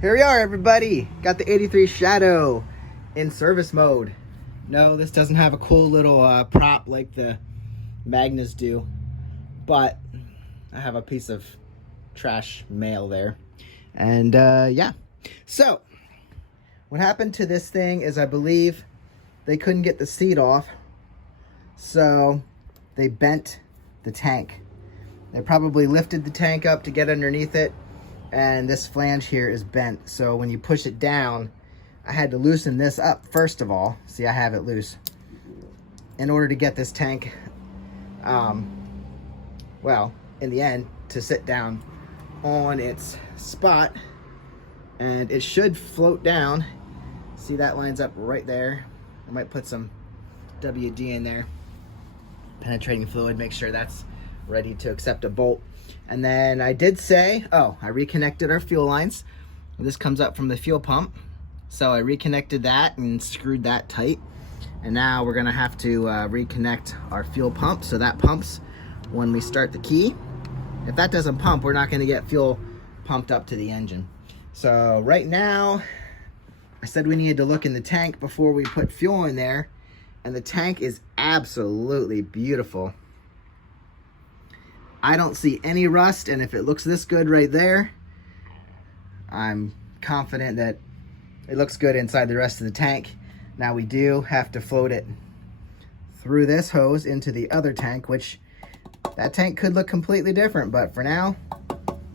Here we are, everybody. Got the 83 Shadow in service mode. No, this doesn't have a cool little prop like the Magnas do, but I have a piece of trash mail there. And yeah, so what happened to this thing is I believe they couldn't get the seat off, so they bent the tank. They probably lifted the tank up to get underneath it, and this flange here is bent. So when you push it down, I had to loosen this up first of all. See, I have it loose in order to get this tank, well, in the end, to sit down on its spot, and it should float down. See, that lines up right there. I might put some WD in there, penetrating fluid, make sure that's ready to accept a bolt. And then I did say, I reconnected our fuel lines. This comes up from the fuel pump. So I reconnected that and screwed that tight. And now we're gonna have to reconnect our fuel pump. So that pumps when we start the key. If that doesn't pump, we're not gonna get fuel pumped up to the engine. So right now, I said we needed to look in the tank before we put fuel in there. And the tank is absolutely beautiful. I don't see any rust, and if it looks this good right there, I'm confident that it looks good inside the rest of the tank. Now we do have to float it through this hose into the other tank, which that tank could look completely different, but for now,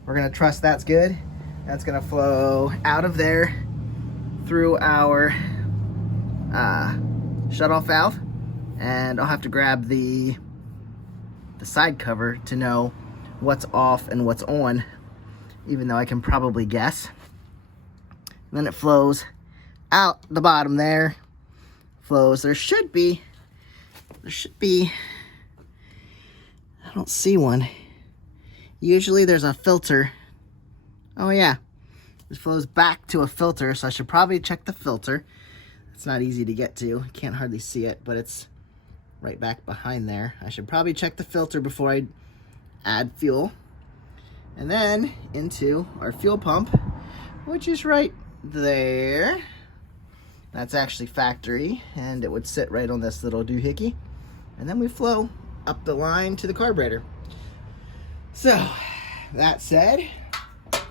we're gonna trust that's good. That's gonna flow out of there through our shutoff valve, and I'll have to grab the side cover to know what's off and what's on, even though I can probably guess. And then it flows out the bottom there, flows. There should be, I don't see one. Usually there's a filter. Oh yeah, it flows back to a filter, so I should probably check the filter. It's not easy to get to, can't hardly see it, but it's right back behind there. I should probably check the filter before I add fuel. And then into our fuel pump, which is right there. That's actually factory, and it would sit right on this little doohickey. And then we flow up the line to the carburetor. So, that said, I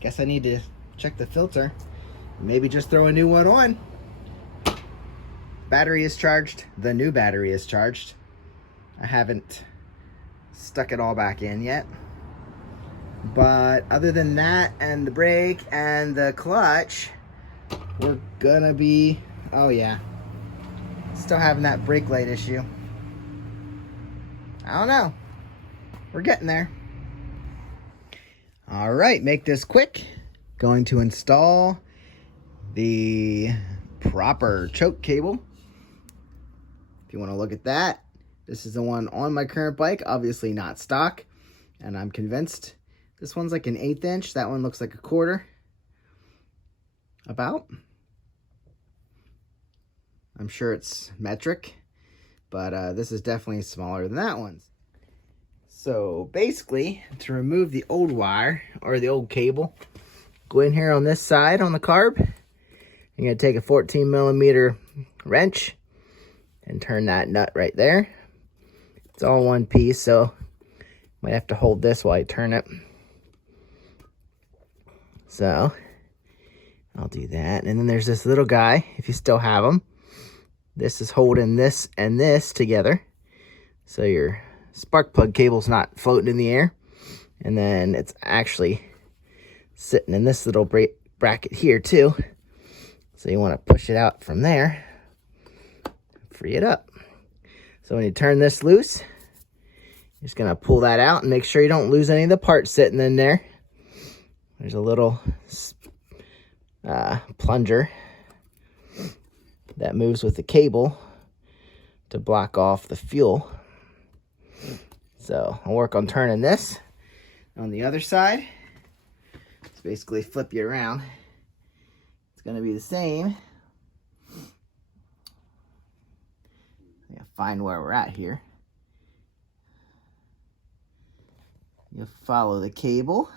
guess I need to check the filter. Maybe just throw a new one on. Battery is charged. The new battery is charged. I haven't stuck it all back in yet. But other than that, and the brake and the clutch, we're gonna be, oh yeah, still having that brake light issue. I don't know. We're getting there. All right, make this quick. Going to install the proper choke cable. If you want to look at that, this is the one on my current bike, obviously not stock, and I'm convinced this one's like an 1/8 inch. That one looks like a 1/4. About. I'm sure it's metric, but this is definitely smaller than that one's. So basically, to remove the old wire or the old cable, go in here on this side on the carb. You're going to take a 14mm wrench and turn that nut right there. It's all one piece, so might have to hold this while I turn it. So I'll do that. And then there's this little guy, if you still have them. This is holding this and this together, so your spark plug cable's not floating in the air. And then it's actually sitting in this little bracket here too. So you want to push it out from there, free it up. So when you turn this loose, you're just gonna pull that out and make sure you don't lose any of the parts sitting in there. There's a little plunger that moves with the cable to block off the fuel. So I'll work on turning this. On the other side, just basically flip you around. It's gonna be the same. Find where we're at here. You follow the cable.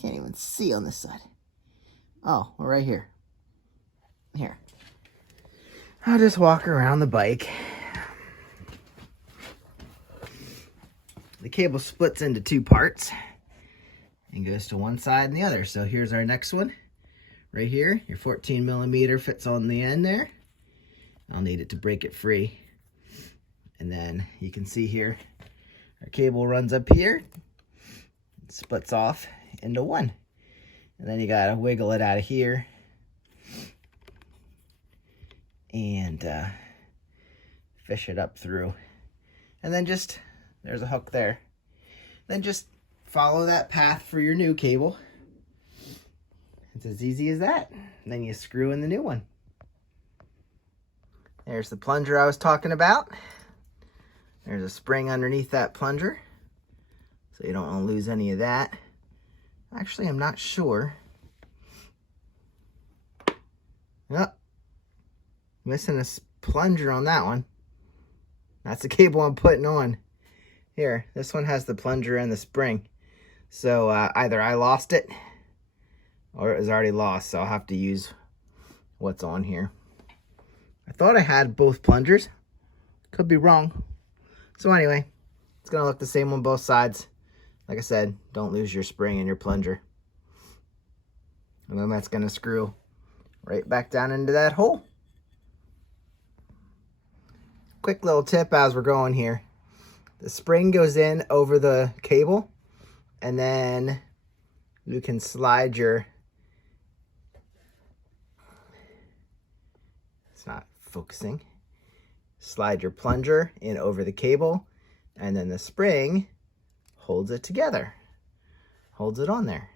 Can't even even see on this side. Oh, we're right here. Here. I'll just walk around the bike. The cable splits into two parts and goes to one side and the other. So here's our next one. Right here, your 14 millimeter fits on the end there. I'll need it to break it free. And then you can see here, our cable runs up here, splits off into one. And then you gotta wiggle it out of here and fish it up through. And then just, there's a hook there. Then just follow that path for your new cable. It's as easy as that. And then you screw in the new one. There's the plunger I was talking about. There's a spring underneath that plunger, so you don't want to lose any of that. Actually, I'm not sure. Oh, missing a plunger on that one. That's the cable I'm putting on. Here, this one has the plunger and the spring. So either I lost it or it was already lost, so I'll have to use what's on here. I thought I had both plungers. Could be wrong. So anyway, it's gonna look the same on both sides. Like I said, don't lose your spring and your plunger. And then that's gonna screw right back down into that hole. Quick little tip as we're going here. The spring goes in over the cable, and then you can slide your, it's not focusing, slide your plunger in over the cable, and then the spring holds it together, holds it on there.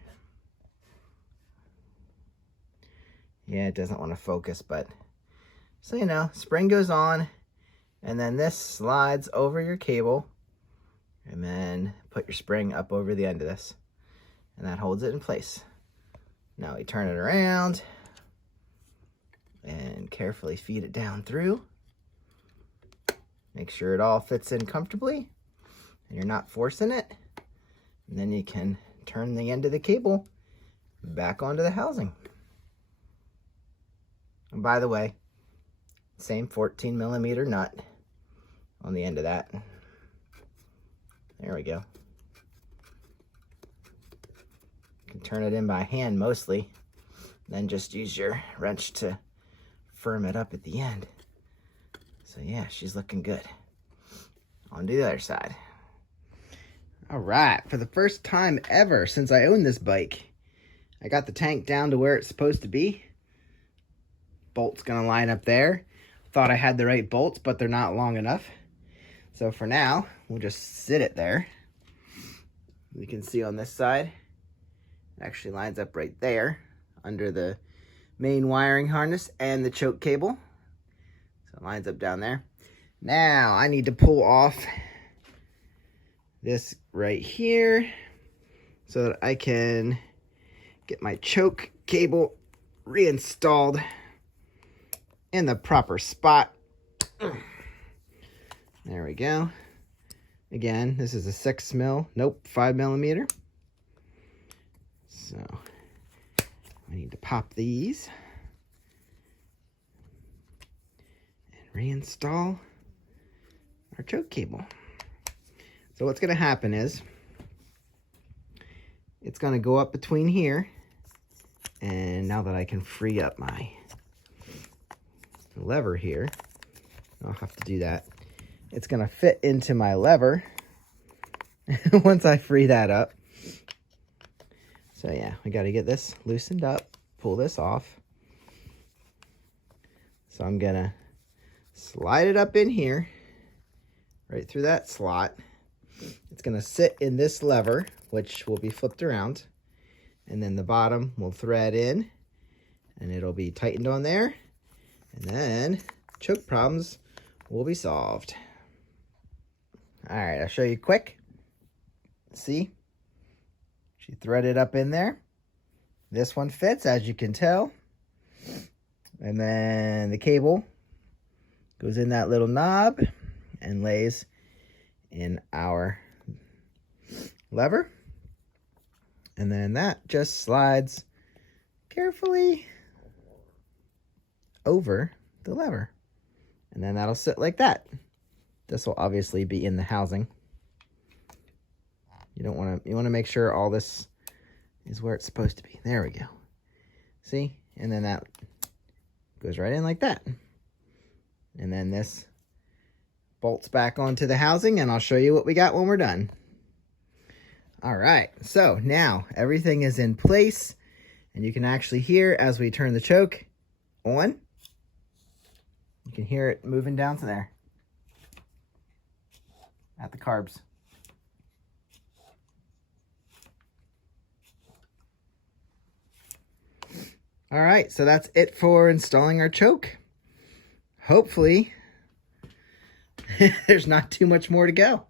Yeah, it doesn't want to focus, but so you know, spring goes on, and then this slides over your cable, and then put your spring up over the end of this, and that holds it in place. Now we turn it around and carefully feed it down through. Make sure it all fits in comfortably and you're not forcing it. And then you can turn the end of the cable back onto the housing. And by the way, same 14 millimeter nut on the end of that. There we go. You can turn it in by hand mostly, then just use your wrench to firm it up at the end. So yeah, she's looking good. On to the other side. All right, for the first time ever since I owned this bike, I got the tank down to where it's supposed to be. Bolt's gonna line up there. Thought I had the right bolts, but they're not long enough. So for now, we'll just sit it there. You can see on this side, it actually lines up right there under the main wiring harness and the choke cable. So it lines up down there. Now I need to pull off this right here so that I can get my choke cable reinstalled in the proper spot. There we go. Again, this is a 5 millimeter. So we need to pop these and reinstall our choke cable. So what's going to happen is it's going to go up between here, and now that I can free up my lever here, I'll have to do that. It's going to fit into my lever once I free that up. So yeah, we got to get this loosened up, pull this off. So I'm going to slide it up in here, right through that slot. It's going to sit in this lever, which will be flipped around. And then the bottom will thread in, and it'll be tightened on there. And then choke problems will be solved. All right, I'll show you quick. See? She threaded up in there. This one fits, as you can tell. And then the cable goes in that little knob and lays in our lever. And then that just slides carefully over the lever. And then that'll sit like that. This will obviously be in the housing. You want to make sure all this is where it's supposed to be. There we go. See? And then that goes right in like that. And then this bolts back onto the housing, and I'll show you what we got when we're done. All right, so now everything is in place, and you can actually hear as we turn the choke on, you can hear it moving down to there at the carbs. All right, so that's it for installing our choke. Hopefully, there's not too much more to go.